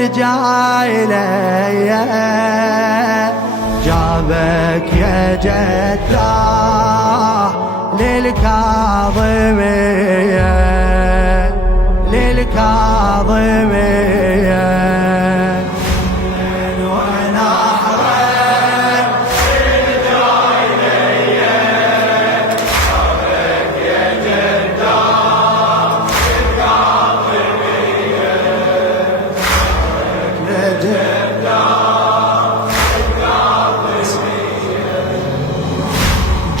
الجاي ليا جابك يا جداه للكاظمية للكاظمية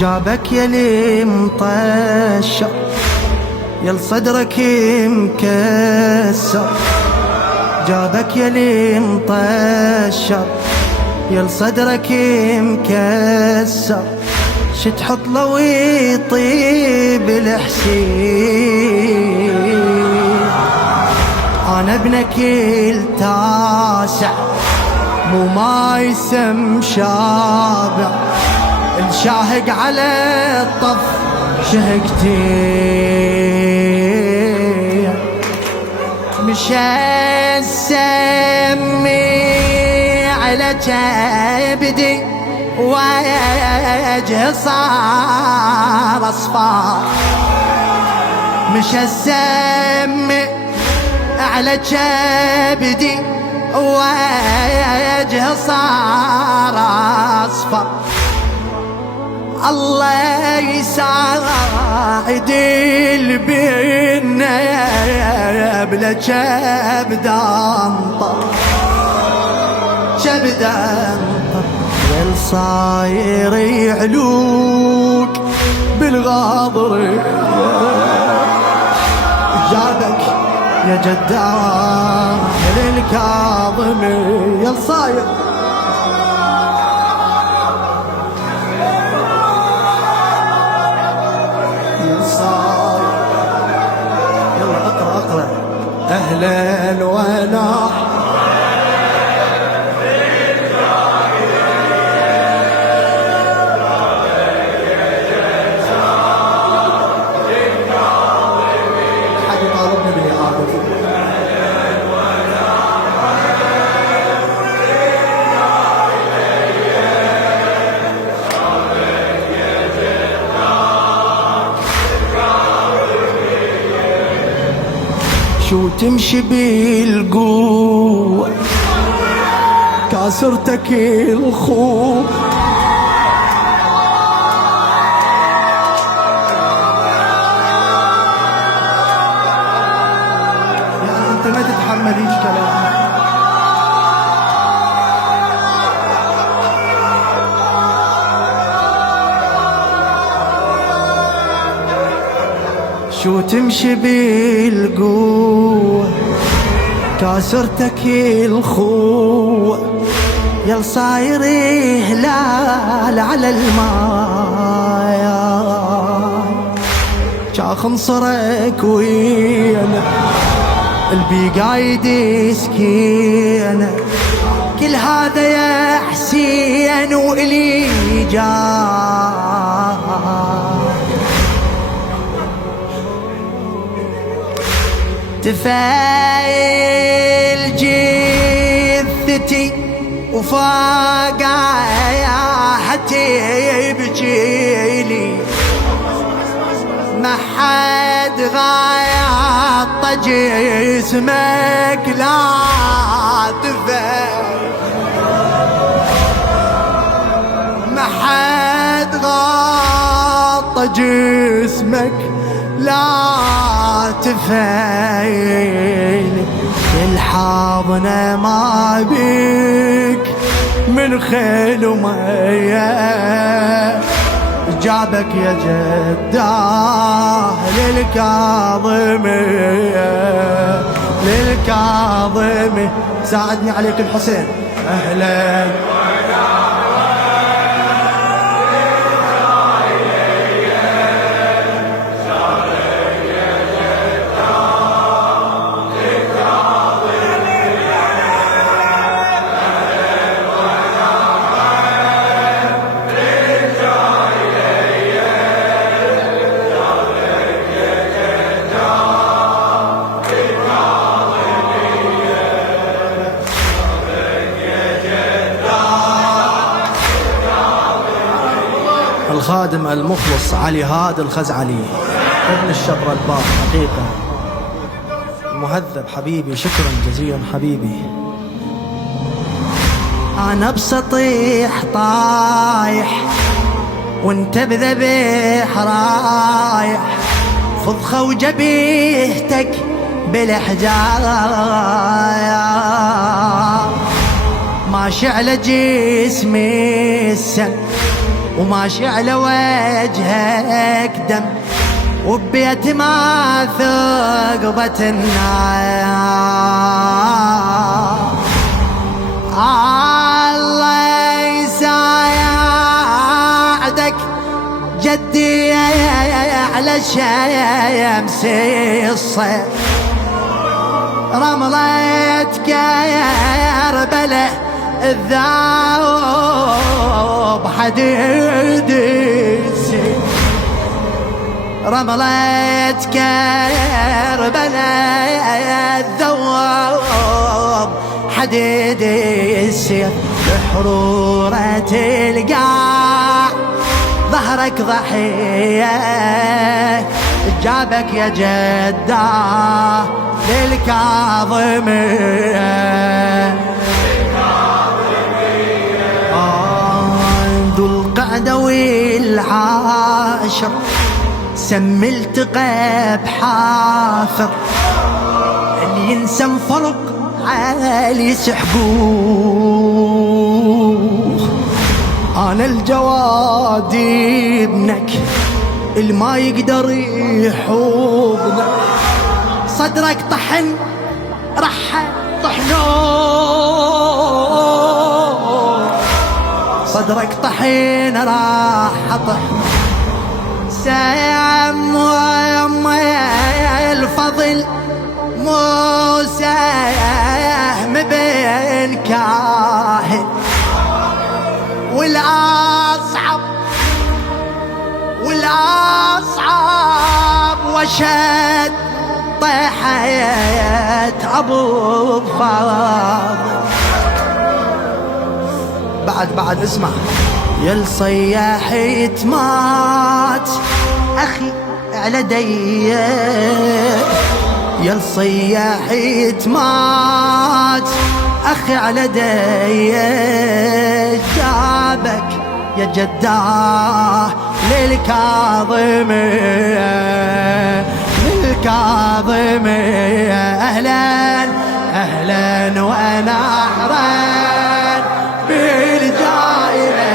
جابك يا المطشر يا صدرك مكسر جابك يا المطشر يا صدرك مكسر شتحط له ويطيب الحسين انا ابنك التاسع مو ما يسم شابع الشاهق على الطف شهقتي مش اسمي على كبدي وجه صار اصفار مش اسمي على كبدي وجه صار اصفر الله يساعد البنا بلا كبدان كبدان يل صاير يعلوك بالغاضر جابك يا جداه للكاظمي يل صاير أهلا ولا حد طالبني بالإعادة شو تمشي بالقوة كاسرتك الخوف يعني انت ما تتحمل هيج كلام شو تمشي بالقوة كاسرتك الخوة يل صاير هلال على الماي شاخ انصرك ويانا البقايد سكينة كل هذا يا حسين وإلي جاي تفايل جثتي وفاقع حتى بجيلي ما حد غايط جسمك لا تفايل ما حد غاط جسمك لا تفايل الحاضنة ما بيك من خيل ومية جابك يا جداه للكاظمي ساعدني عليك الحسين أهلا الخادم المخلص علي هادي الخزعلي ابن الشبر البار حقيقة. المهذب حبيبي، شكرا جزيلا حبيبي. أنا بسطيح طايح وانت بذبيح رايح، فضخة وجبيهتك بالحجار، ماشي على جسمي السم وماشي على وجهك دم، وبيت ما ثقبت النار. الله يساعدك جدي على شمس الصيف، رملة كربلاء الذوب حديد السيف، رملة كربلاء الذوب حديد السيف، بحرورة القاع ظهرك ضحية، جابك يا جدة للكاظمية. ذو القعدة والعاشر سم التقى بحافر، اللي ينسى فرق عالي سحبوه. أنا الجوادي ابنك اللي ما يقدر يحوضنك، صدرك طحن رح طحنوه، صدرك طحن راح طحن. سام الفضل مساهم بين كاهن، والأصعب وشد طيحت أبو فاضل. بعد اسمع. يا الصياح مات أخي على دي، يا الصياح مات أخي على دي، جابك يا جداه للكاظمية، للكاظمية. أهلا أهلا وأنا أحرن بالجاية،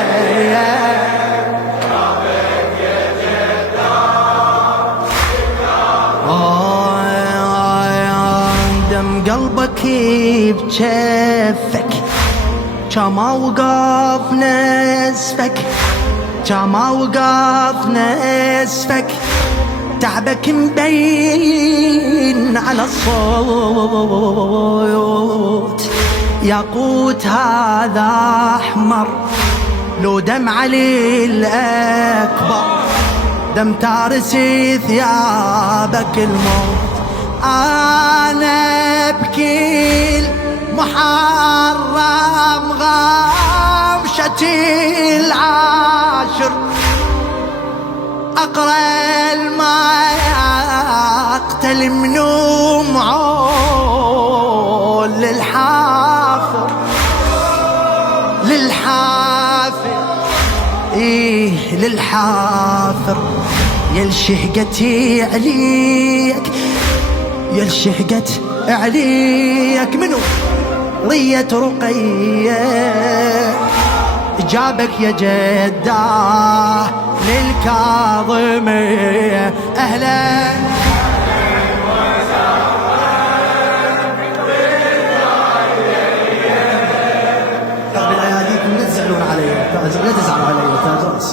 جابك يا جداه. دم قلبك بجفك كما وقف نسفك، كما وقف نسفك، تعبك مبين على الصوت. ياقوت هذا أحمر لو دم علي الأكبر، دم تارسي ثيابك الموت. أنا بكيل محرم غامشتي العاشر، أقرأ الماء أقتل منوم عول للحافر، للحافر إيه للحافر. يا الشهقتي عليك، يا الشهقت عليك، منو رية رقية، جابك يا جداه للكاظمية. أهلا بالأياديكم، لا تزعلون علي، لا تزعلوا علي تاج رأس.